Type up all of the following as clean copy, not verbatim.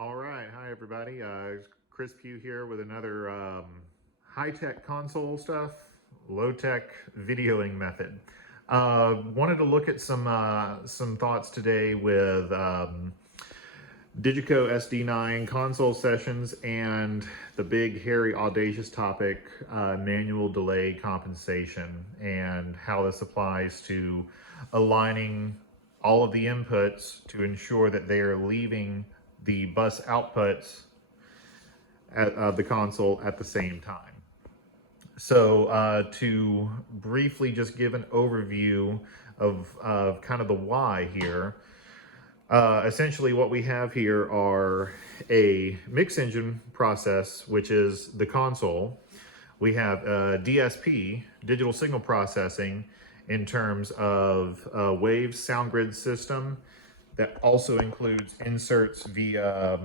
All right, hi everybody. Chris Pugh here with another high-tech console stuff, low-tech videoing method. Wanted to look at some thoughts today with Digico SD9 console sessions and the big, hairy, audacious topic, manual delay compensation, and how this applies to aligning all of the inputs to ensure that they are leaving the bus outputs of the console at the same time. So to briefly just give an overview of kind of the why here, essentially what we have here are a mix engine process, which is the console. We have DSP, digital signal processing, in terms of wave sound grid system that also includes inserts via,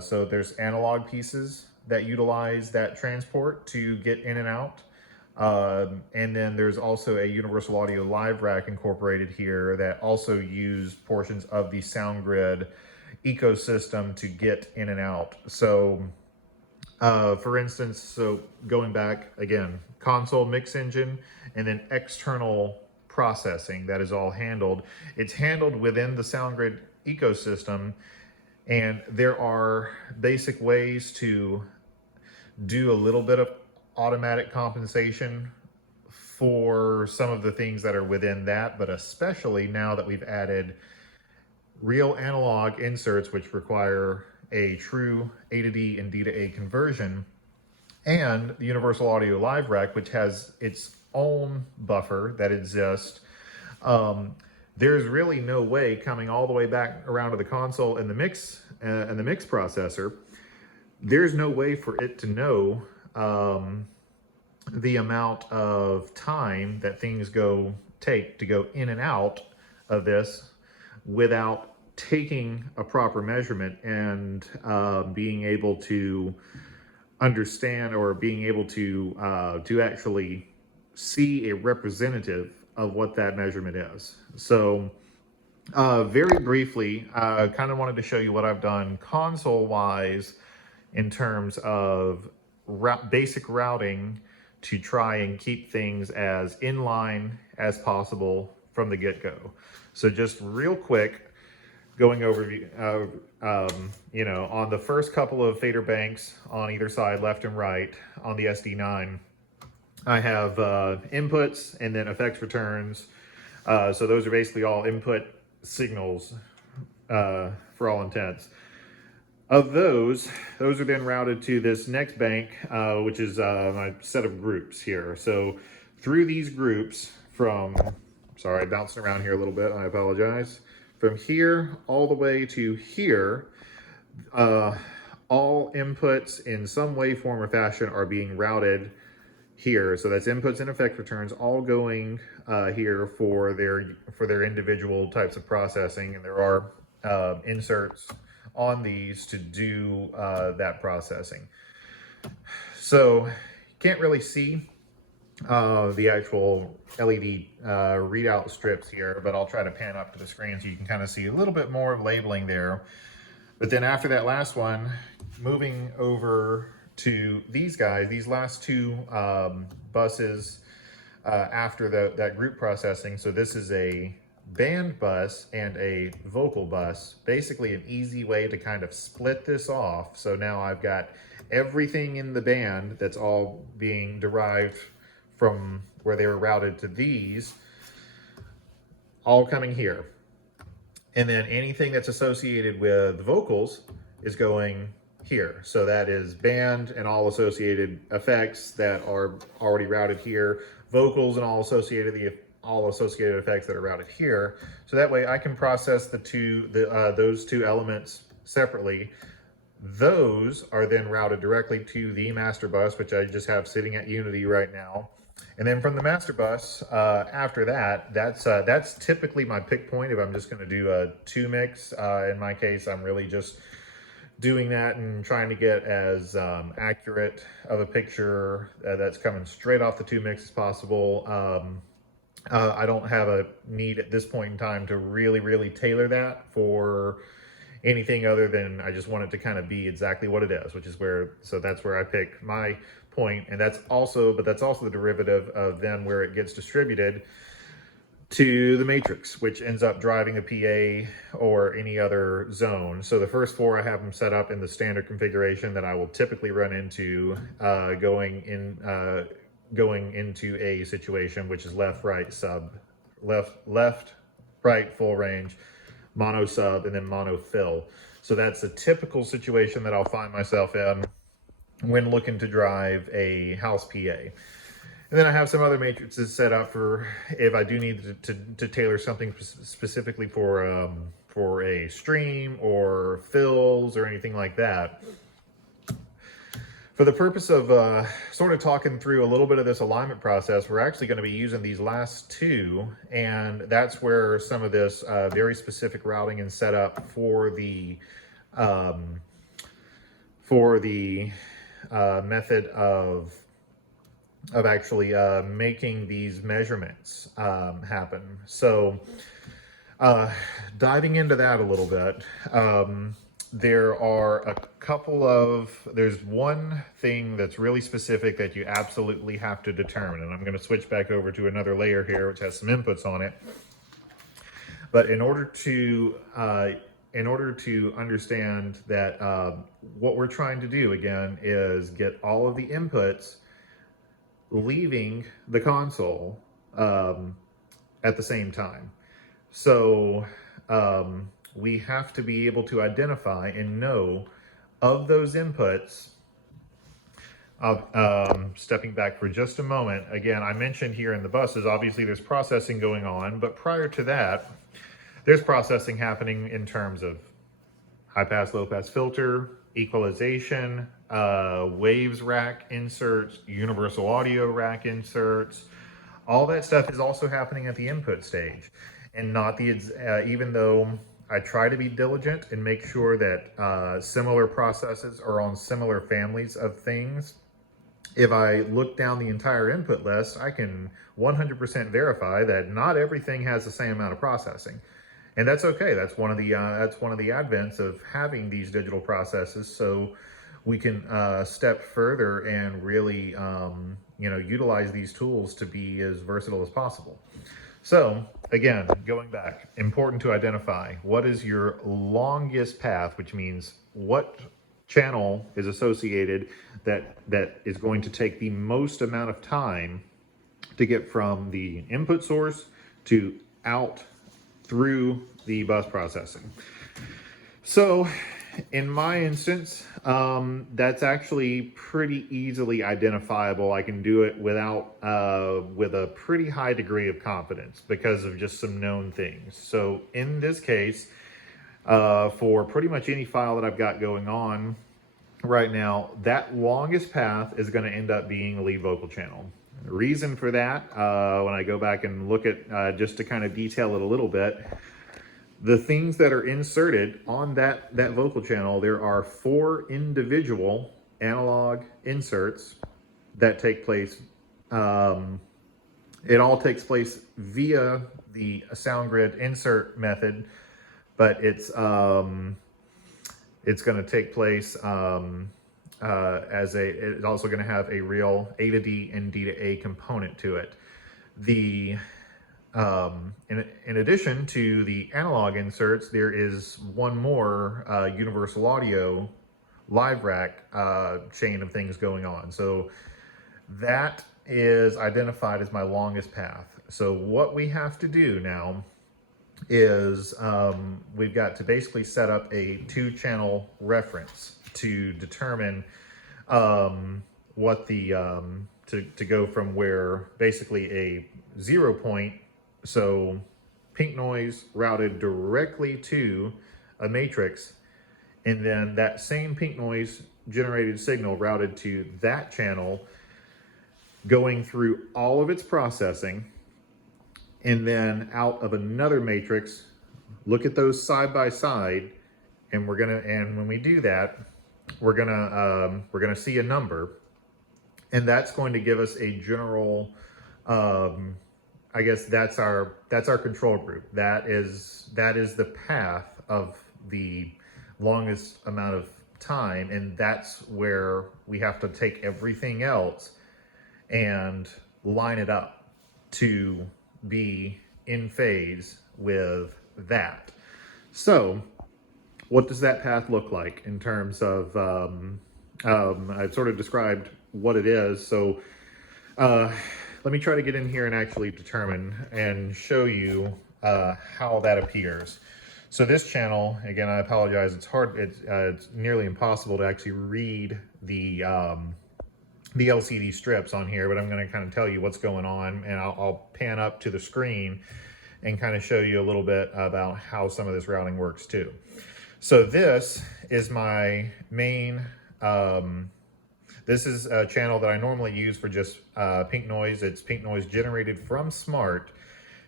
so there's analog pieces that utilize that transport to get in and out. And then there's also a universal audio live rack incorporated here that also use portions of the sound grid ecosystem to get in and out. So for instance, so going back again, console mix engine and then external processing that is all handled. It's handled within the sound grid ecosystem, and there are basic ways to do a little bit of automatic compensation for some of the things that are within that, but especially now that we've added real analog inserts, which require a true A to D and D to A conversion, and the Universal Audio Live Rack, which has its own buffer that exists. There's really no way coming all the way back around to the console and the mix processor. There's no way for it to know the amount of time that things take to go in and out of this without taking a proper measurement and being able to understand or being able to actually see a representative of what that measurement is. So very briefly, kind of wanted to show you what I've done console-wise in terms of basic routing to try and keep things as inline as possible from the get-go. So just real quick, going over, on the first couple of fader banks on either side, left and right, on the SD9, I have inputs and then effects returns. So those are basically all input signals for all intents. Of those are then routed to this next bank, which is my set of groups here. So through these groups sorry, bouncing around here a little bit, I apologize. From here all the way to here, all inputs in some way, form, or fashion are being routed here. So that's inputs and effect returns all going here for their individual types of processing, and there are inserts on these to do that processing. So you can't really see the actual LED readout strips here, but I'll try to pan up to the screen so you can kind of see a little bit more labeling there. But then after that last one, moving over to these guys, these last two buses after that group processing. So this is a band bus and a vocal bus, basically an easy way to kind of split this off. So now I've got everything in the band that's all being derived from where they were routed to these, all coming here. And then anything that's associated with vocals is going here. So that is band and all associated effects that are already routed here, vocals and all associated effects that are routed here. So that way I can process those two elements separately. Those are then routed directly to the master bus, which I just have sitting at Unity right now. And then from the master bus, after that, that's typically my pick point if I'm just going to do a 2-mix. In my case, I'm really just doing that and trying to get as accurate of a picture that's coming straight off the 2-mix as possible. I don't have a need at this point in time to really tailor that for anything other than I just want it to kind of be exactly what it is, which is so that's where I pick my point. And that's also the derivative of then where it gets distributed to the matrix, which ends up driving a PA or any other zone. So the first four, I have them set up in the standard configuration that I will typically run into going into a situation, which is left, right, sub, left, right, full range, mono sub, and then mono fill. So that's a typical situation that I'll find myself in when looking to drive a house PA. And then I have some other matrices set up for if I do need to tailor something specifically for a stream or fills or anything like that. For the purpose of sort of talking through a little bit of this alignment process, we're actually going to be using these last two, and that's where some of this very specific routing and setup for the method of actually making these measurements happen. So diving into that a little bit, there's one thing that's really specific that you absolutely have to determine, and I'm going to switch back over to another layer here which has some inputs on it. But in order to understand that what we're trying to do again is get all of the inputs leaving the console at the same time. So we have to be able to identify and know of those inputs. Stepping back for just a moment, again, I mentioned here in the buses, obviously there's processing going on, but prior to that, there's processing happening in terms of high pass, low pass filter, equalization, waves rack inserts, universal audio rack inserts. All that stuff is also happening at the input stage, and not the even though I try to be diligent and make sure that similar processes are on similar families of things. If I look down the entire input list, I can 100% verify that not everything has the same amount of processing. And that's okay. That's one of the advents of having these digital processes, so we can step further and really utilize these tools to be as versatile as possible. So again, going back, important to identify what is your longest path, which means what channel is associated that is going to take the most amount of time to get from the input source to out through the bus processing. So in my instance, that's actually pretty easily identifiable. I can do it with a pretty high degree of confidence because of just some known things. So in this case, for pretty much any file that I've got going on right now, that longest path is going to end up being a lead vocal channel. The reason for that, when I go back and look at, just to kind of detail it a little bit, the things that are inserted on that vocal channel, there are 4 individual analog inserts that take place. It all takes place via the sound grid insert method, but it's going to take place it's also going to have a real A to D and D to A component to it. In addition to the analog inserts, there is one more universal audio live rack chain of things going on. So that is identified as my longest path. So what we have to do now is we've got to basically set up a 2-channel reference to determine what the to go from where basically a 0 point, so pink noise routed directly to a matrix, and then that same pink noise generated signal routed to that channel, going through all of its processing, and then out of another matrix. Look at those side by side, and when we do that, we're gonna see a number, and that's going to give us a general, I guess that's our control group. That is the path of the longest amount of time, and that's where we have to take everything else and line it up to be in phase with that. So what does that path look like in terms of, I've sort of described what it is. So let me try to get in here and actually determine and show you how that appears. So this channel, again, I apologize, it's hard, it's nearly impossible to actually read the LCD strips on here, but I'm going to kind of tell you what's going on, and I'll pan up to the screen and kind of show you a little bit about how some of this routing works too. So this is my main, this is a channel that I normally use for just pink noise. It's pink noise generated from Smart.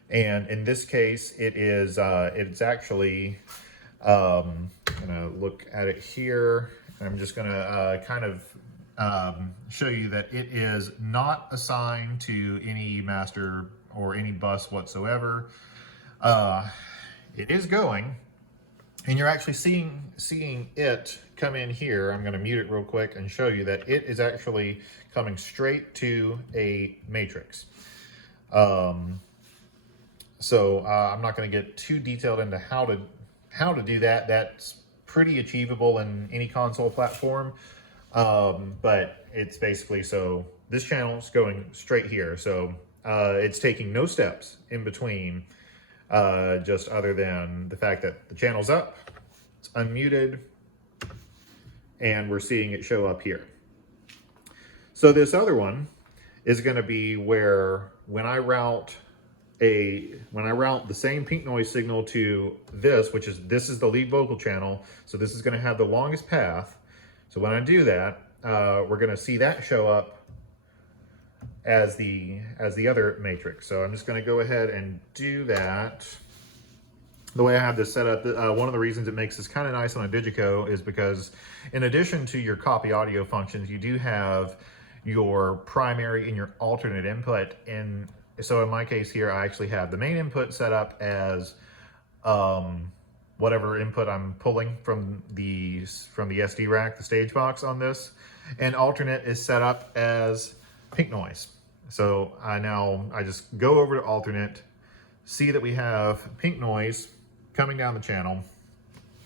And in this case, it is, it's actually, I'm gonna look at it here. I'm just gonna kind of show you that it is not assigned to any master or any bus whatsoever. It is going, and you're actually seeing it come in here. I'm going to mute it real quick and show you that it is actually coming straight to a matrix. So I'm not going to get too detailed into how to do that. That's pretty achievable in any console platform. But it's basically, so this channel is going straight here. So it's taking no steps in between, just other than the fact that the channel's up, it's unmuted, and we're seeing it show up here. So this other one is going to be where when I route the same pink noise signal to this, this is the lead vocal channel. So this is going to have the longest path. So when I do that, we're going to see that show up as the other matrix. So I'm just going to go ahead and do that. The way I have this set up, one of the reasons it makes this kind of nice on a Digico is because in addition to your copy audio functions, you do have your primary and your alternate input. And so in my case here, I actually have the main input set up as whatever input I'm pulling from the SD rack, the stage box on this, and alternate is set up as pink noise. So I just go over to alternate, see that we have pink noise coming down the channel.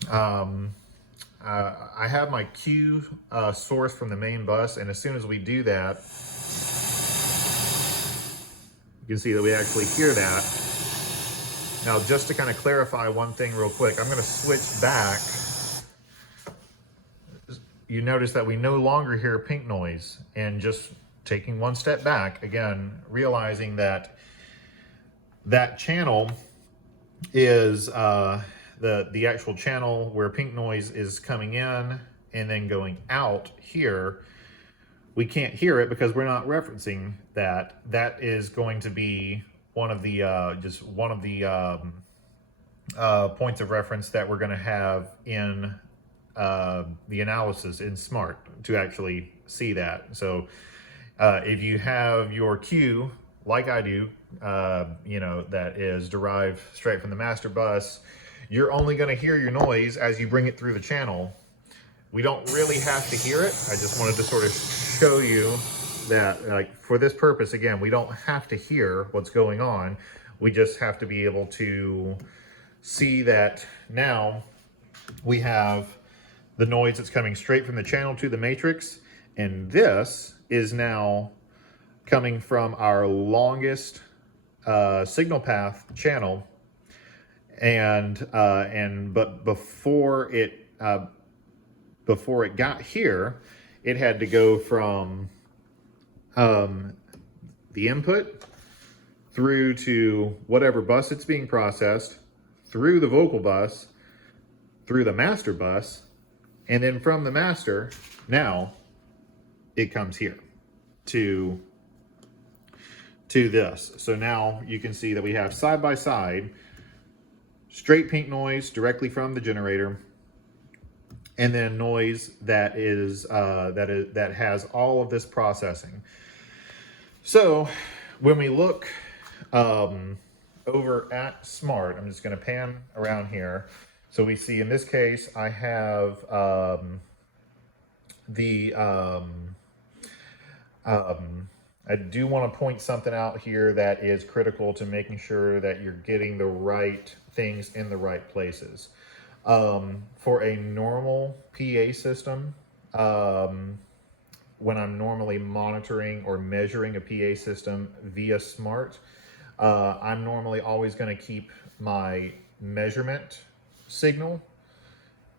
I have my cue source from the main bus, and as soon as we do that, you can see that we actually hear that. Now, just to kind of clarify one thing real quick, I'm going to switch back. You notice that we no longer hear pink noise, and just taking one step back, again, realizing that that channel is the actual channel where pink noise is coming in and then going out here. We can't hear it because we're not referencing that. That is going to be one of the points of reference that we're going to have in the analysis in Smart to actually see that. So if you have your cue, like I do, that is derived straight from the master bus, you're only going to hear your noise as you bring it through the channel. We don't really have to hear it. I just wanted to sort of show you that, like, for this purpose, again, we don't have to hear what's going on. We just have to be able to see that now we have the noise that's coming straight from the channel to the matrix, and this is now coming from our longest signal path channel, but before it got here, it had to go from the input through to whatever bus it's being processed, through the vocal bus, through the master bus, and then from the master, now it comes here to this. So now you can see that we have side by side straight pink noise directly from the generator, and then noise that has all of this processing. So when we look over at Smart, I'm just going to pan around here. So we see in this case, I have I do want to point something out here that is critical to making sure that you're getting the right things in the right places. For a normal PA system, when I'm normally monitoring or measuring a PA system via SMART, I'm normally always going to keep my measurement signal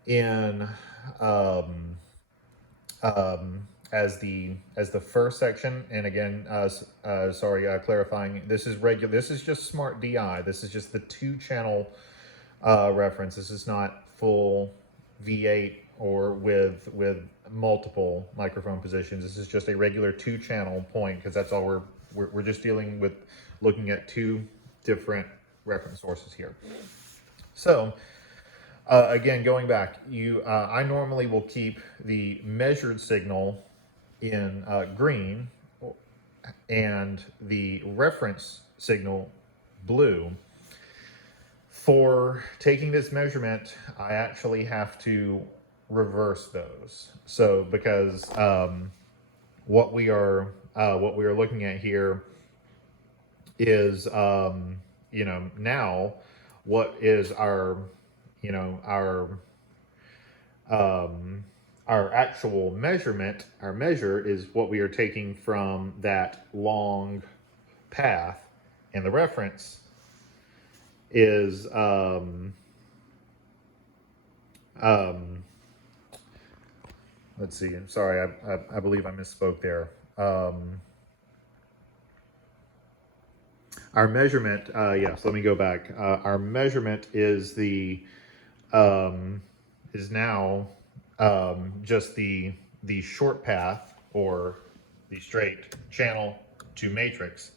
in as the first section. And again, clarifying, this is regular. This is just Smart DI. This is just the 2-channel reference. This is not full V8 or with multiple microphone positions. This is just a regular 2-channel point, because that's all we're just dealing with, looking at 2 different reference sources here. So again, going back, I normally will keep the measured signal in green and the reference signal blue. For taking this measurement, I actually have to reverse those. So because what we are looking at here is now what is our actual measurement. Our measure is what we are taking from that long path, and the reference is let's see, I'm sorry, I believe I misspoke there. Our measurement, yes, let me go back. Our measurement is now just the short path, or the straight channel to matrix.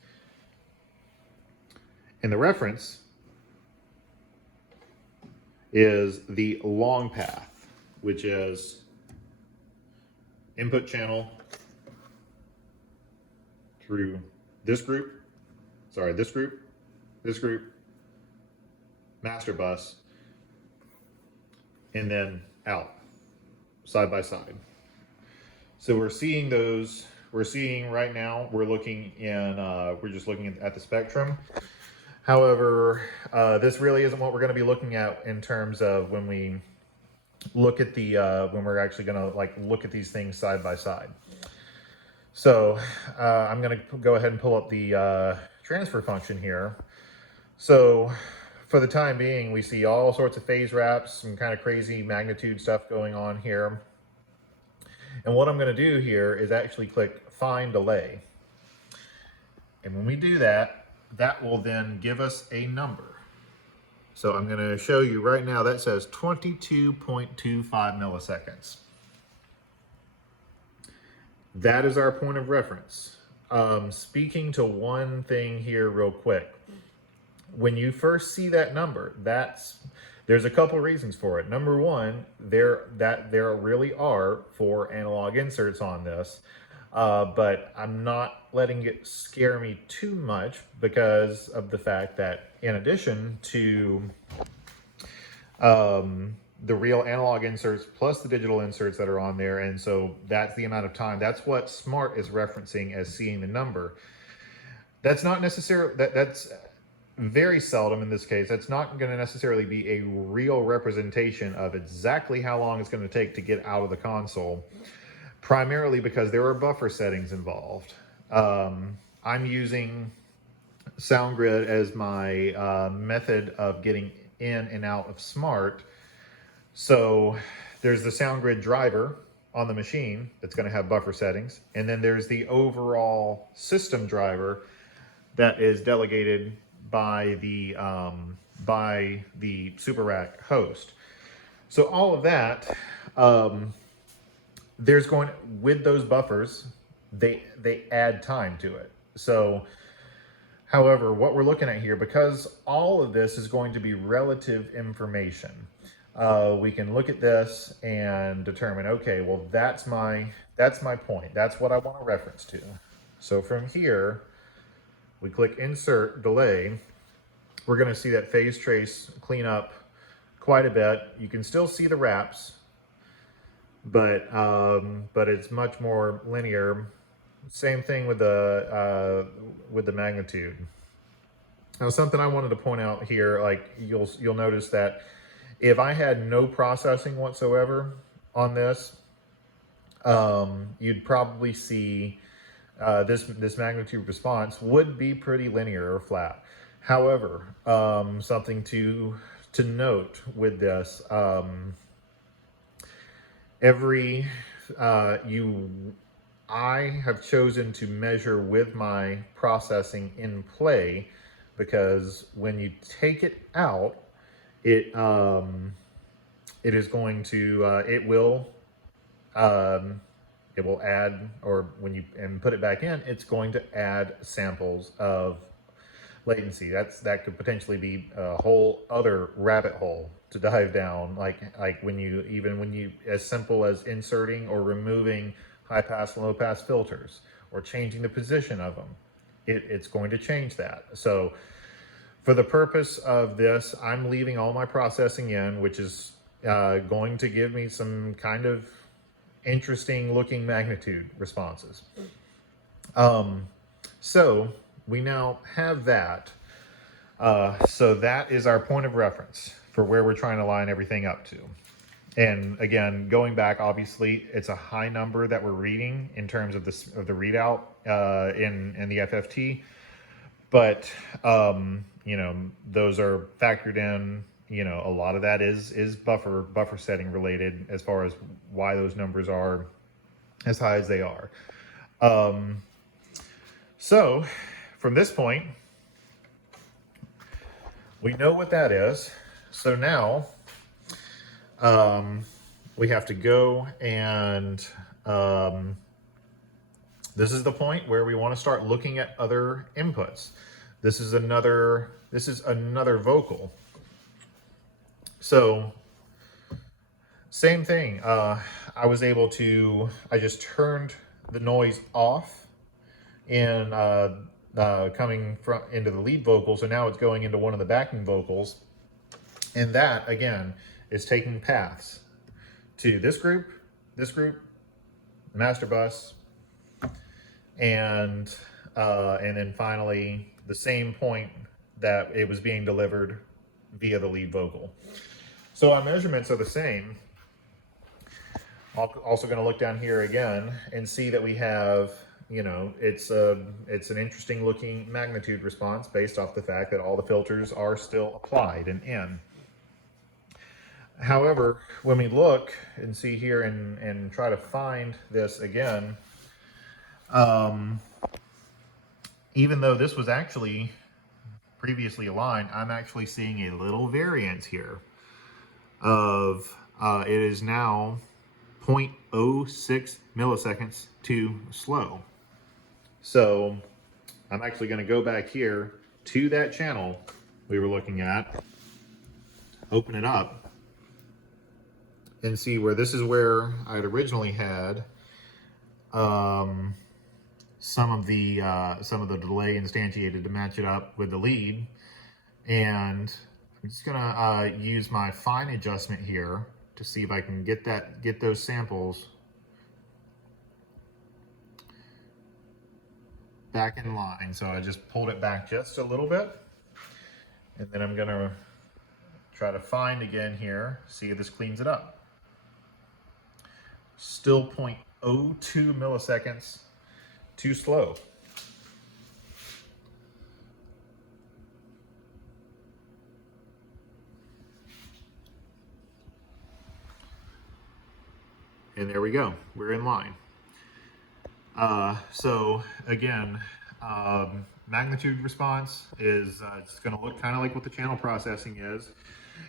And the reference is the long path, which is input channel through this group, this group, master bus, and then out, side by side. So we're seeing those, right now, we're looking in, we're just looking at the spectrum. However, this really isn't what we're going to be looking at in terms of when we look at the, when we're actually going to look at these things side by side. So I'm going to go ahead and pull up the transfer function here. So for the time being, we see all sorts of phase wraps, some kind of crazy magnitude stuff going on here. And what I'm going to do here is actually click Find Delay. And when we do that, that will then give us a number. So I'm going to show you right now, that says 22.25 milliseconds. That is our point of reference. Speaking to one thing here real quick. When you first see that number, there's a couple reasons for it. Number one, there really are 4 analog inserts on this, but I'm not letting it scare me too much, because of the fact that in addition to the real analog inserts plus the digital inserts that are on there, and so that's the amount of time. That's what SMART is referencing as seeing the number. That's not necessarily, that's very seldom in this case. That's not going to necessarily be a real representation of exactly how long it's going to take to get out of the console, primarily because there are buffer settings involved. I'm using SoundGrid as my method of getting in and out of SMART. So there's the SoundGrid driver on the machine that's going to have buffer settings, and then there's the overall system driver that is delegated by the Super Rack host. So all of that, there's going, with those buffers, they add time to it. So however, what we're looking at here, because all of this is going to be relative information, we can look at this and determine, okay, well, that's my point. That's what I want to reference to. So from here, we click Insert Delay. We're going to see that phase trace cleanup quite a bit. You can still see the wraps, but it's much more linear. Same thing with the magnitude. Now, something I wanted to point out here, like you'll notice that if I had no processing whatsoever on this, you'd probably see this magnitude response would be pretty linear or flat. However, something to note with this, I have chosen to measure with my processing in play, because when you take it out, it is going to it will add, or when you put it back in, it's going to add samples of latency. That could potentially be a whole other rabbit hole to dive down. Like when you as simple as inserting or removing high pass and low pass filters, or changing the position of them, it's going to change that. So for the purpose of this, I'm leaving all my processing in, which is going to give me some kind of interesting looking magnitude responses. So we now have that. So that is our point of reference for where we're trying to line everything up to. And again, going back, obviously, it's a high number that we're reading in terms of the readout in the FFT, but those are factored in. A lot of that is buffer setting related, as far as why those numbers are as high as they are. So from this point, we know what that is. So now we have to go and this is the point where we want to start looking at other inputs. This is another vocal. So same thing. I just turned the noise off in coming into the lead vocal. So now it's going into one of the backing vocals. And that, again, is taking paths to this group, the master bus, and then finally the same point that it was being delivered via the lead vocal. So our measurements are the same. Also going to look down here again and see that we have, it's an interesting looking magnitude response based off the fact that all the filters are still applied and in. However, when we look and see here and try to find this again, even though this was actually previously aligned, I'm actually seeing a little variance here of it is now 0.06 milliseconds too slow. So I'm actually going to go back here to that channel we were looking at, open it up, and see where this is where I'd originally had some of the delay instantiated to match it up with the lead. And I'm just gonna use my fine adjustment here to see if I can get those samples back in line. So I just pulled it back just a little bit, and then I'm gonna try to find again here, see if this cleans it up. Still 0.02 milliseconds too slow. And there we go, we're in line. So again, magnitude response is it's going to look kind of like what the channel processing is.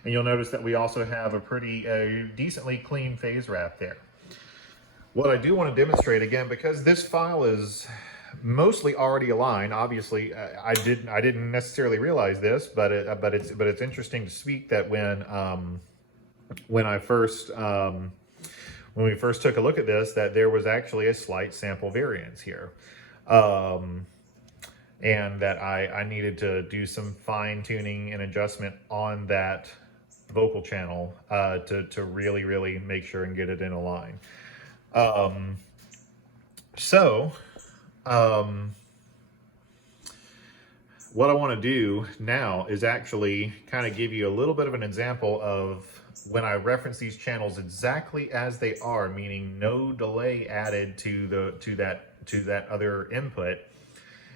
And you'll notice that we also have a decently clean phase wrap there. What I do want to demonstrate again, because this file is mostly already aligned. Obviously, I didn't necessarily realize this, but it's interesting to speak that when we first took a look at this, that there was actually a slight sample variance here, and that I needed to do some fine tuning and adjustment on that vocal channel to really make sure and get it in a line. Um, so, um, what I want to do now is actually kind of give you a little bit of an example of when I reference these channels exactly as they are, meaning no delay added to that other input.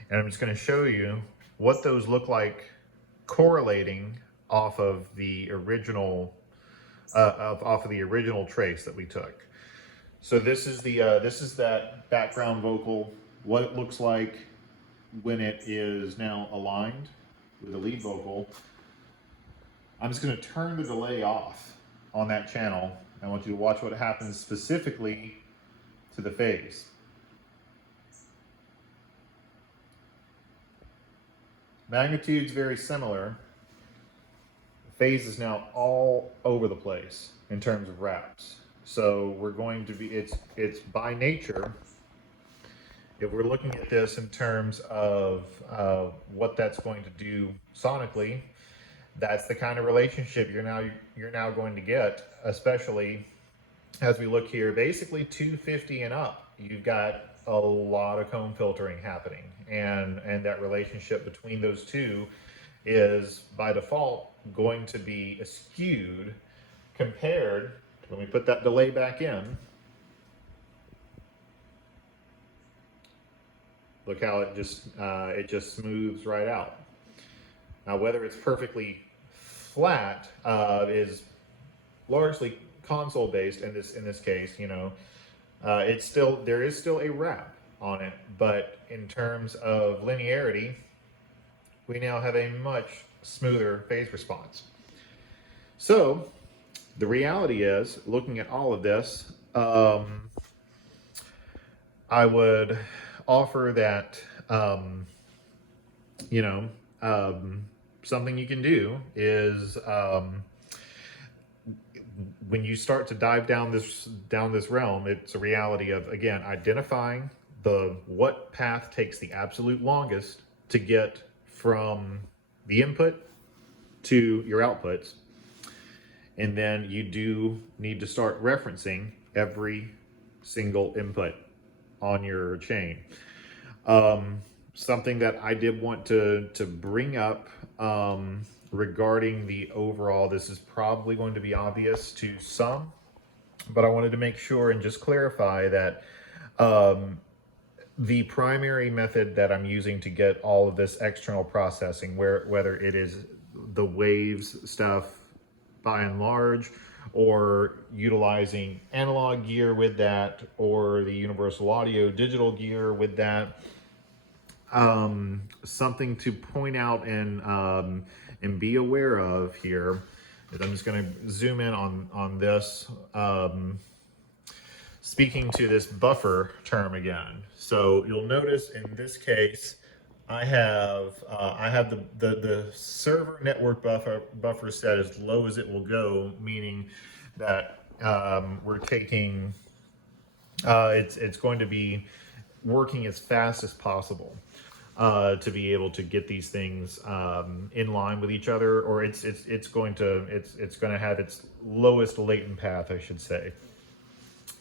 And I'm just going to show you what those look like correlating off of the original trace that we took. So this is that background vocal, what it looks like when it is now aligned with the lead vocal. I'm just going to turn the delay off on that channel. I want you to watch what happens specifically to the phase. Magnitude's very similar. Phase is now all over the place in terms of wraps. So we're going to be, it's by nature, if we're looking at this in terms of what that's going to do sonically, that's the kind of relationship you're now going to get, especially as we look here, basically 250 and up. You've got a lot of comb filtering happening, and that relationship between those two is by default going to be skewed compared to when we put that delay back in. Look how it just smooths right out. Now, whether it's perfectly flat is largely console based in this case. You know, there is still a wrap on it, but in terms of linearity, we now have a much smoother phase response. So the reality is, looking at all of this, I would offer that, something you can do is, when you start to dive down this realm, it's a reality of, again, identifying what path takes the absolute longest to get from the input to your outputs. And then you do need to start referencing every single input on your chain. Something that I did want to bring up regarding the overall, this is probably going to be obvious to some, but I wanted to make sure and just clarify that the primary method that I'm using to get all of this external processing, whether it is the waves stuff by and large, or utilizing analog gear with that, or the universal audio digital gear with that, something to point out and be aware of here is I'm just going to zoom in on this, speaking to this buffer term again. So you'll notice in this case, I have the server network buffer set as low as it will go, meaning that we're taking it's going to be working as fast as possible to be able to get these things in line with each other, or it's going to have its lowest latent path, I should say.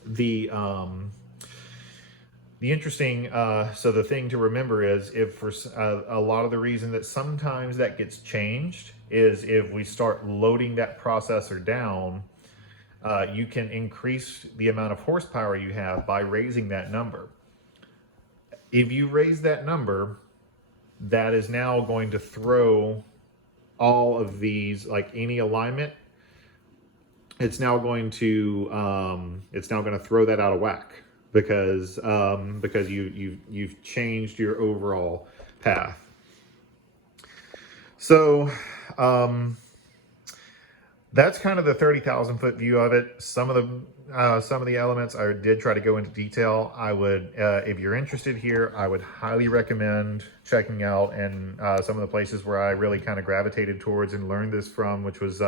The interesting, so the thing to remember is, if for a lot of the reason that sometimes that gets changed is if we start loading that processor down, you can increase the amount of horsepower you have by raising that number. If you raise that number, that is now going to throw all of these, like any alignment, it's now going to throw that out of whack, because you've changed your overall path. So that's kind of the 30,000 foot view of it. Some of the elements I did try to go into detail. I would, if you're interested here, I would highly recommend checking out and some of the places where I really kind of gravitated towards and learned this from, which was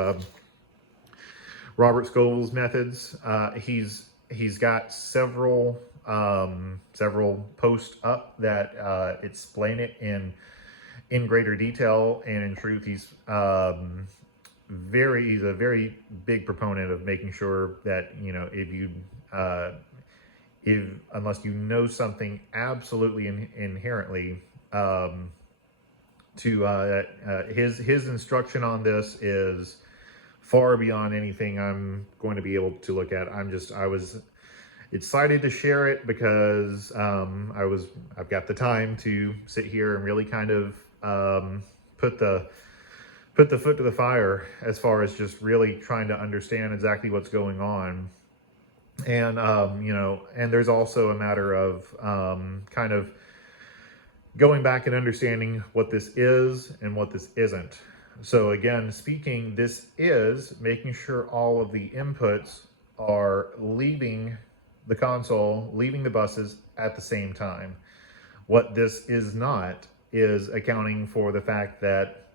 Robert Scoville's methods. He's got several posts up that explain it in greater detail, and in truth, he's he's a very big proponent of making sure that, you know, unless you know something absolutely inherently, his instruction on this is far beyond anything I'm going to be able to look at. I was excited to share it because I've got the time to sit here and really kind of put the foot to the fire as far as just really trying to understand exactly what's going on. And you know, and there's also a matter of kind of going back and understanding what this is and what this isn't. So again, speaking, this is making sure all of the inputs are leaving the console, leaving the buses at the same time. What this is not is accounting for the fact that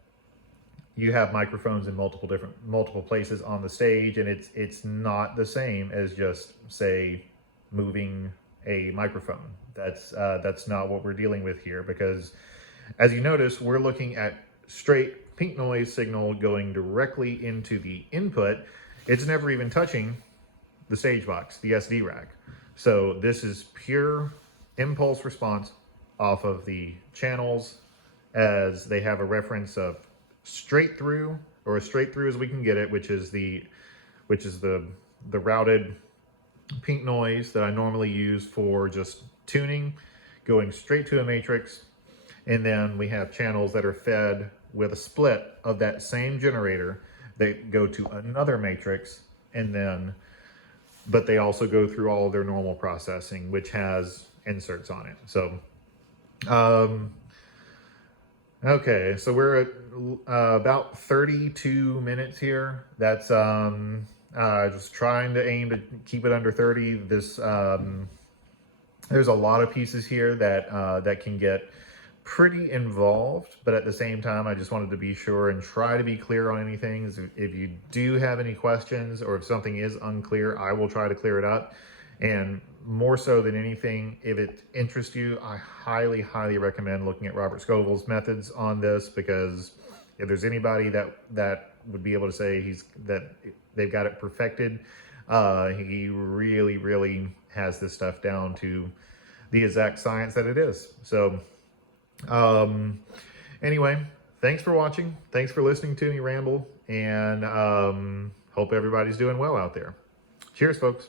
you have microphones in multiple places on the stage, and it's not the same as just, say, moving a microphone. That's not what we're dealing with here, because as you notice, we're looking at straight pink noise signal going directly into the input. It's never even touching the stage box, the SD rack. So this is pure impulse response off of the channels, as they have a reference of straight through, or as straight through as we can get it, which is the routed pink noise that I normally use for just tuning, going straight to a matrix. And then we have channels that are fed with a split of that same generator that go to another matrix, and then but they also go through all of their normal processing, which has inserts on it. So okay, so we're at about 32 minutes here. That's just trying to aim to keep it under 30. This there's a lot of pieces here that can get pretty involved, but at the same time, I just wanted to be sure and try to be clear on anything. If you do have any questions, or if something is unclear, I will try to clear it up. And more so than anything, if it interests you, I highly, highly recommend looking at Robert Scoville's methods on this, because if there's anybody that would be able to say that they've got it perfected, he really, really has this stuff down to the exact science that it is. So anyway, thanks for watching. Thanks for listening to me ramble, and hope everybody's doing well out there. Cheers, folks.